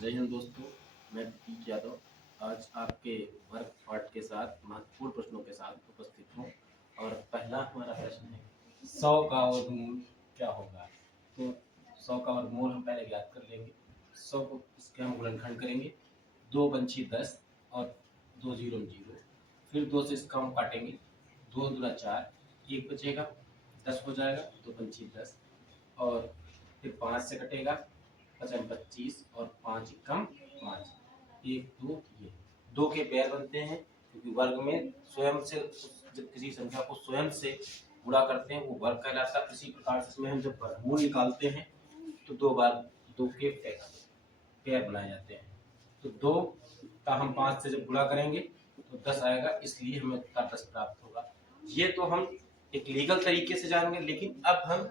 जय हिंद दोस्तों, मैं प्रतीक यादव आज आपके वर्ग पाठ के साथ महत्वपूर्ण प्रश्नों के साथ उपस्थित हूँ। और पहला हमारा प्रश्न है 100 का वर्गमूल क्या होगा। तो 100 का वर्गमूल हम पहले ज्ञात कर लेंगे। 100 को इसके हम गुणनखंड करेंगे, 2 पंछी 10 और 2 जीरो 0, फिर 2 से इसका हम काटेंगे, 2 दूना 4, 1 बचेगा, 10 हो जाएगा, 2 पंछी 10 और फिर 5 से कटेगा, 25 और 5 कम 5, 1 2, ये 2 के पेयर बनते हैं क्योंकि वर्ग में स्वयं से जब किसी संख्या को स्वयं से गुणा करते हैं वो वर्ग कहलाता है। इसी प्रकार से इसमें हम जब वर्गमूल निकालते हैं तो 2 बार 2 के पेयर बनाए जाते हैं। तो 2 का हम 5 से जब गुणा करेंगे तो 10 आएगा, इसलिए हमें उत्तर 10 प्राप्त होगा। ये तो हम एक लीगल तरीके से जानेंगे, लेकिन अब हम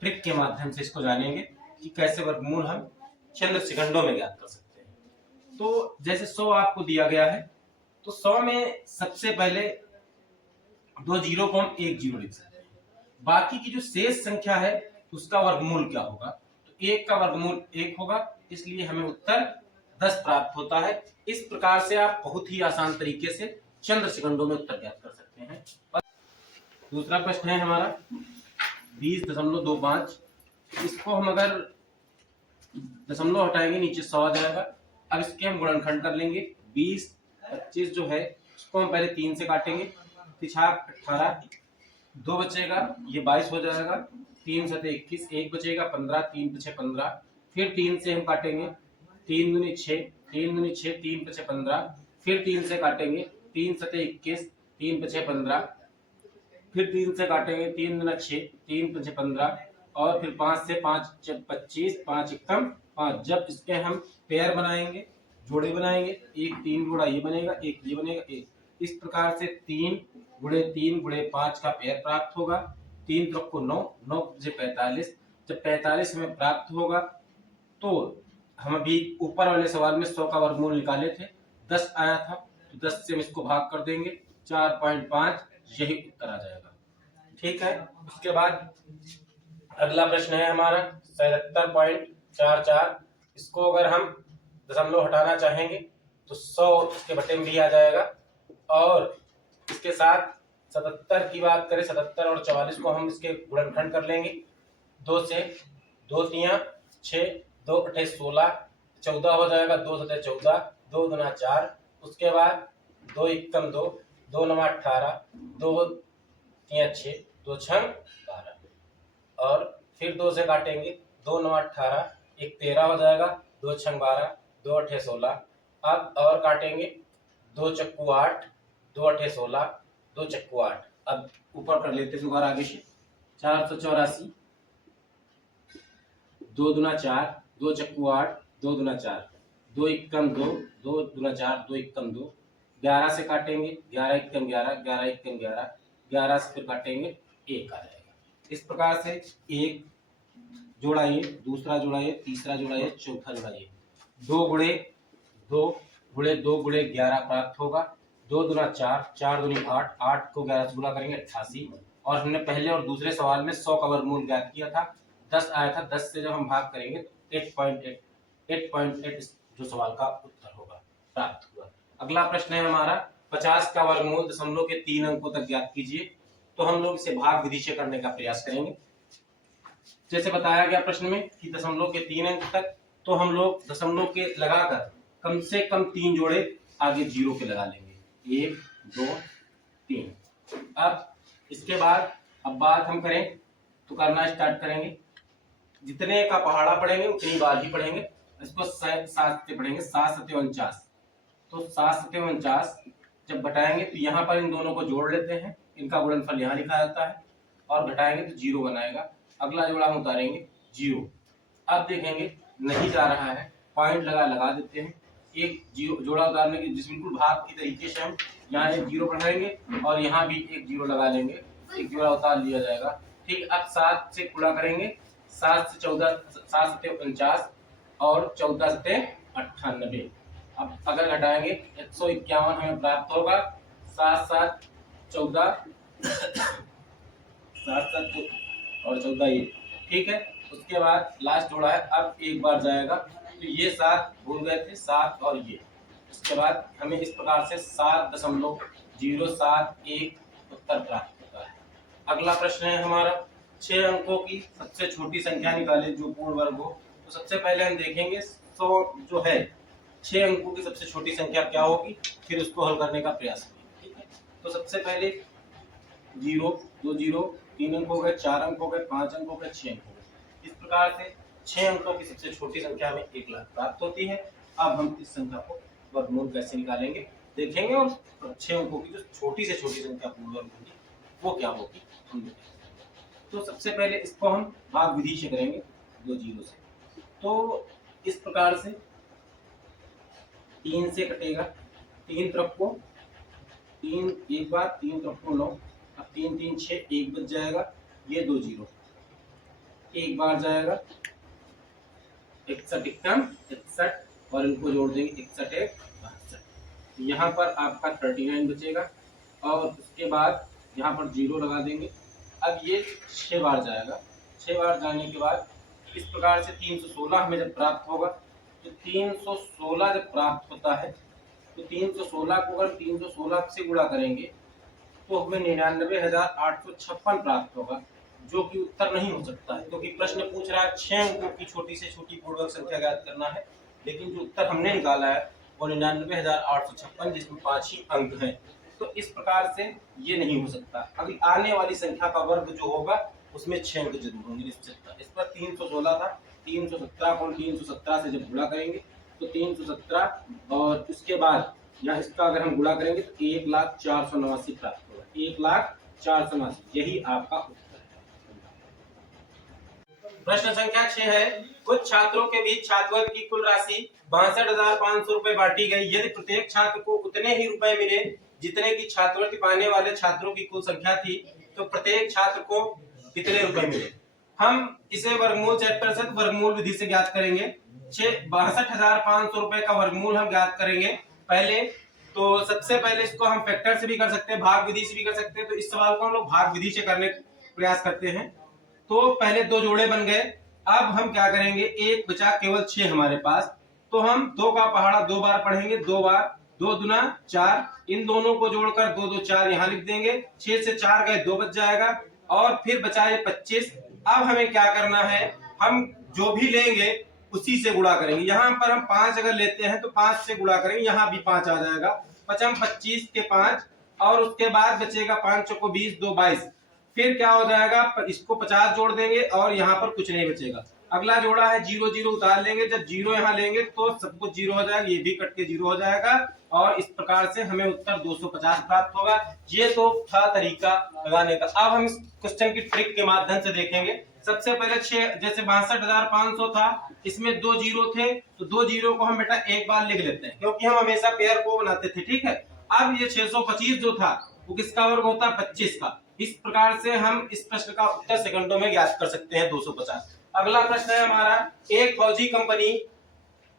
ट्रिक के माध्यम से इसको जानेंगे कि कैसे वर्गमूल हम चंद सेकंडों में ज्ञात कर सकते हैं। तो जैसे 100 आपको दिया गया है, तो 100 में सबसे पहले 2 जीरो को हम 1 जीरो लिख सकते हैं। बाकी की जो शेष संख्या है उसका वर्गमूल क्या होगा, तो 1 का वर्गमूल 1 होगा, इसलिए हमें उत्तर 10 प्राप्त होता है। इस प्रकार से आप बहुत ही आसान तरीके से चंद सेकंडों में उत्तर ज्ञात कर सकते हैं। दूसरा प्रश्न है हमारा 20.25। इसको हम अगर दशमलव हटाएंगे नीचे 100 आ जाएगा। अब इसके हम गुणनखंड कर लेंगे। 20 25 जो है उसको हम पहले 3 से काटेंगे, 18, 2 बचेगा, ये 22 हो जाएगा, 3 7 21, 1 बचेगा, 15, 3 5 15, फिर 3 से हम काटेंगे, 3 दूनी 6, 3 दूनी 6, 3 5 15, फिर 3 से काटेंगे, 3 7 21, 3 5 15, फिर 3 से काटेंगे, 3 दूना 6, 3 5 15 और फिर 5 से 5 25, 5 एकम 5। जब इसके हम पेयर बनाएंगे, जोड़े बनाएंगे, एक 3 गुणा ये बनेगा, एक ये बनेगा, एक इस प्रकार से 3 गुणे 5 का पेयर प्राप्त होगा। 3 त्रिक को 9, 9 से 45। जब 45 हमें प्राप्त होगा तो हम अभी ऊपर वाले सवाल में 100 का वर्गमूल निकाले थे, 10 आया था, तो 10 से हम इसको भाग कर देंगे, 4.5, यही उत्तर आ जाएगा। ठीक है। उसके बाद अगला प्रश्न है हमारा 77.44। इसको अगर हम दशमलव हटाना चाहेंगे तो 100 इसके बटे में भी आ जाएगा। और इसके साथ 77 की बात करें, 77 और 44 को हम इसके गुणनखंड कर लेंगे। 2 से 2 तियां 6, 2 अठे 16, 14 हो जाएगा, 2 सते 14, 2 दूना 4, उसके बाद 2 एकम 2, 2 नवा 18, 2 तियां 6, 2 छंग 12 और फिर 2 से काटेंगे, 2 9 18, 1 13 हो जाएगा, 2 छंग 12, 2 अठे 16। अब और काटेंगे, 2 चक्कू 8, 2 अठे 16, 2 चक्कू 8। अब ऊपर कर लेते हैं दोबारा आगे से, 484, 2 दूना 4, 2 चक्कू 8, 2 दूना 4, 2 एकम 2, 2 दूना 4, 2 एकम 2, 11 से काटेंगे, 11 एकम 11, 11 एकम 11, 11 से फिर काटेंगे, 1 आ जाएगा। इस प्रकार से एक जोड़ा ये, दूसरा जोड़ा ये, तीसरा जोड़ा ये, चौथा जोड़ा ये, 2 गुणे 2 गुणे 11 प्राप्त होगा। 2 दूना 4, 4 दूनी 8, 8 को 11 से गुणा करेंगे 88। और हमने पहले और दूसरे सवाल में 100 का वर्गमूल ज्ञात किया था, 10 आया था, 10 से जब हम भाग करेंगे तो 8.8 जो सवाल का उत्तर होगा प्राप्त हुआ। अगला प्रश्न है हमारा 50 का वर्गमूल दशमलव के 3 अंकों तक ज्ञात कीजिए। तो हम लोग इसे भाग विधि से करने का प्रयास करेंगे। जैसे बताया गया प्रश्न में कि दशमलव के 3 अंक तक, तो हम लोग दशमलव के लगाकर कम से कम 3 जोड़े आगे जीरो के लगा लेंगे, 1 2 3। अब इसके बाद अब बात हम करें तो करना स्टार्ट करेंगे, जितने का पहाड़ा पढ़ेंगे उतनी बार ही पढ़ेंगे। इसको 7 से पढ़ेंगे, 7 7 49। तो 7 7 49 जब घटाएंगे तो यहाँ पर इन दोनों को जोड़ लेते हैं, इनका गुणनफल यहाँ लिखा जाता है और घटाएंगे तो 0 बनाएगा। अगला जोड़ा हम उतारेंगे 0। अब देखेंगे नहीं जा रहा है, पॉइंट लगा देते हैं। एक जीरो जोड़ा उतारने की जिस बिल्कुल भाग की तरीके से हम यहाँ एक 0 बढ़ाएंगे और यहाँ भी एक 0 लगा लेंगे, एक जोड़ा उतार लिया जाएगा। ठीक। अब 7 से गुणा करेंगे, 7 से 14, 7 से 49 और 14 से 98। अब अगर घटाएंगे 151 हमें प्राप्त होगा। 7 7 14, 7 7 और 14 ये। ठीक है। उसके बाद लास्ट जोड़ा है, अब एक बार जाएगा तो तो ये 7 भूल गए थे, 7 और ये। इसके बाद हमें इस प्रकार से 7.071 उत्तर प्राप्त होता है। अगला प्रश्न है हमारा 6 अंकों की सबसे छोटी संख्या निकाले जो पूर्ण वर्ग हो। तो सबसे पहले हम देखेंगे 100 जो है 6 अंकों की सबसे छोटी संख्या क्या होगी, फिर उसको हल करने का प्रयास करेंगे। ठीक है, तो सबसे पहले 0, 2 0, 3 अंक हो गए, 4 अंक हो गए, 5 अंक हो गए, 6 अंक हो गए। इस प्रकार से 6 अंकों की सबसे छोटी संख्या में 1 लाख प्राप्त होती है। अब हम इस संख्या को वर्गमूल कैसे निकालेंगे देखेंगे, और 6 अंकों की जो छोटी से छोटी संख्या पूर्ण वर्ग होगी वो क्या होगी हम देखेंगे। तो सबसे पहले इसको हम भाग विधि से करेंगे 2 0 से। तो इस प्रकार से 3 से कटेगा, 3 तरफ को 3 एक बार, 3 तरफ को 9, अब 3 3 6 1 बच जाएगा, ये 2 0 एक बार जाएगा, 61 एकम 61 और इनको जोड़ देंगे 61 1 62। यहाँ पर आपका 39 बचेगा और उसके बाद यहाँ पर 0 लगा देंगे। अब ये 6 बार जाएगा, 6 बार जाने के बाद इस प्रकार से 316 हमें जब प्राप्त होगा, तो 316 जब प्राप्त होता है तो 316 को अगर 316 से गुणा करेंगे तो हमें 99,856 प्राप्त होगा, जो कि उत्तर नहीं हो सकता है, क्योंकि प्रश्न पूछ रहा है 6 अंकों की छोटी से छोटी पूर्ण वर्ग संख्या ज्ञात करना है, लेकिन जो उत्तर हमने निकाला है वो 99,856 जिसमें 5 ही अंक हैं। तो इस प्रकार से ये नहीं हो सकता। अभी आने वाली संख्या का वर्ग जो होगा उसमें 6 अंक जरूर होंगे निश्चित। इस पर 316 था, 317 को 317 से जब गुणा करेंगे तो 317 और उसके बाद या इसका अगर हम गुणा करेंगे तो 1,0489 प्राप्त होगा, 1,0489 यही आपका उत्तर है। प्रश्न संख्या 6 है, कुछ छात्रों के बीच छात्रवृत्ति की कुल राशि 62,500 रुपए बांटी गई। यदि प्रत्येक छात्र को उतने ही रुपए मिले जितने की छात्रवृत्ति पाने वाले छात्रों की कुल संख्या थी, तो प्रत्येक छात्र को कितने रुपए मिले। हम इसे वर्गमूल सेट कर सकते वर्गमूल विधि से ज्ञात करेंगे। 62,500 रुपए का वर्गमूल हम ज्ञात करेंगे पहले। तो सबसे पहले इसको हम फैक्टर से भी कर सकते हैं, भाग विधि से भी कर सकते हैं। तो इस सवाल को हम लोग भाग विधि से करने का प्रयास करते हैं। तो पहले 2 जोड़े बन गए, अब हम क्या करेंगे, एक बचा केवल 6 हमारे पास, तो हम 2 का पहाड़ा 2 बार पढ़ेंगे, 2 बार, 2 दूना 4, इन दोनों को जोड़कर 2 2 4 यहाँ लिख देंगे, 6 से 4 गए 2 बच जाएगा और फिर बचा ये 25। अब हमें क्या करना है, हम जो भी लेंगे उसी से गुणा करेंगे। यहाँ पर हम 5 अगर लेते हैं तो 5 से गुणा करेंगे, यहाँ भी 5 आ जाएगा, 5 25 के 5 और उसके बाद बचेगा 5 चौको 20 2 22। फिर क्या हो जाएगा, इसको 50 जोड़ देंगे और यहाँ पर कुछ नहीं बचेगा। अगला जोड़ा है 0 0 उतार लेंगे, जब 0 यहाँ लेंगे तो सब कुछ 0 हो जाएगा, ये भी कट के 0 हो जाएगा और इस प्रकार से हमें उत्तर 250 प्राप्त होगा। ये तो था तरीका लगाने का। अब हम इस क्वेश्चन की ट्रिक के माध्यम से देखेंगे। सबसे पहले 6 जैसे 62,500 था, इसमें 2 जीरो थे, तो 2 जीरो को हम बेटा एक बार लिख लेते हैं, क्योंकि हम हमेशा पेयर को बनाते थे। ठीक है, अब ये 625 जो था वो किसका वर्ग होता है, 25 का। इस प्रकार से हम इस प्रश्न का उत्तर सेकंडों में ज्ञात कर सकते हैं, 250। अगला प्रश्न है हमारा, एक फौजी कंपनी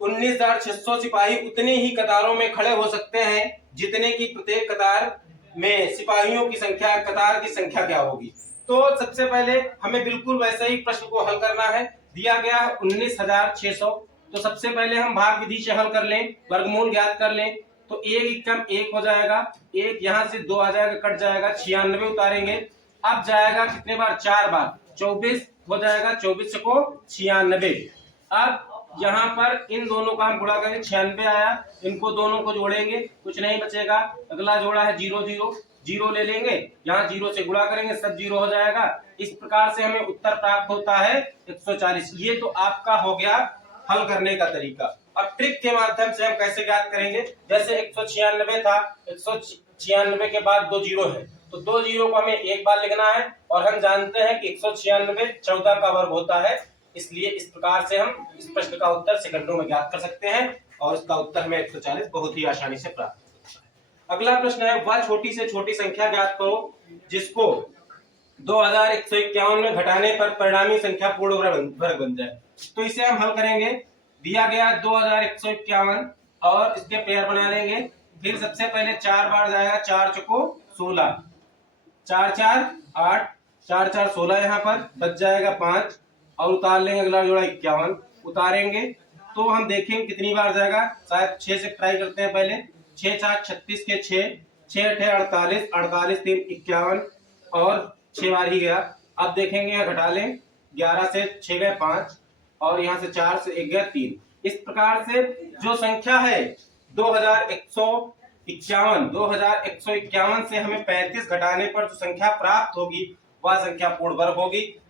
19,600 सिपाही उतने ही कतारों में खड़े हो सकते हैं जितने की प्रत्येक कतार में सिपाहियों की संख्या, कतार की संख्या क्या होगी। तो सबसे पहले हमें बिल्कुल वैसे ही प्रश्न को हल करना है। दिया गया 19,600, तो सबसे पहले हम भाग विधि से हल कर लें, वर्गमूल ज्ञात कर लें। तो 1 एकम 1 हो जाएगा, 1 यहाँ से 2 आ जाएगा, कट जाएगा, 96 उतारेंगे। अब जाएगा कितने बार, 4 बार, 24 हो जाएगा, 24 को 96। अब यहाँ पर इन दोनों का हम गुणा करेंगे, 96 आया, इनको दोनों को जोड़ेंगे, कुछ नहीं बचेगा। अगला जोड़ा है 0 0, 0 ले लेंगे, यहाँ 0 से गुणा करेंगे, सब 0 हो जाएगा। इस प्रकार से हमें उत्तर प्राप्त होता है 140। ये तो आपका हो गया हल करने का तरीका। अब ट्रिक के माध्यम से हम कैसे ज्ञात करेंगे, जैसे 196 था, 196 के बाद 2 जीरो है, तो 2 जीरो को हमें एक बार लिखना है और हम जानते हैं कि 196 14 का वर्ग होता है, इसलिए इस प्रकार से हम इस प्रश्न का उत्तर सेकंडों में ज्ञात कर सकते हैं और इसका उत्तर हमें 140 बहुत ही आसानी से प्राप्त होता है। अगला प्रश्न है, वह छोटी से छोटी संख्या ज्ञात करो जिसको 2151 में घटाने पर परिणामी संख्या पूर्ण वर्ग बन जाए। तो इसे हम हल करेंगे। दिया गया 2151 और इसके पेयर बना लेंगे। फिर सबसे पहले 4 बार जाएगा, 4 चौको 16, 4 4 8, 4 4 16, यहाँ पर बच जाएगा 5 और उतार लेंगे, अगला जोड़ा 51 उतारेंगे। तो हम देखेंगे कितनी बार जाएगा। शायद 6 से ट्राई करते हैं पहले। 6 4 36 के 6, 6 8 48, 48 3 51 और 6 बार ही गया। अब देखेंगे यहाँ घटा लें, 11 से 6 गए 5 और यहाँ से 4 से 1 गया 3। इस प्रकार से जो संख्या है 2151 से हमें 35 घटाने पर जो संख्या प्राप्त होगी वह संख्या पूर्ण वर्ग होगी।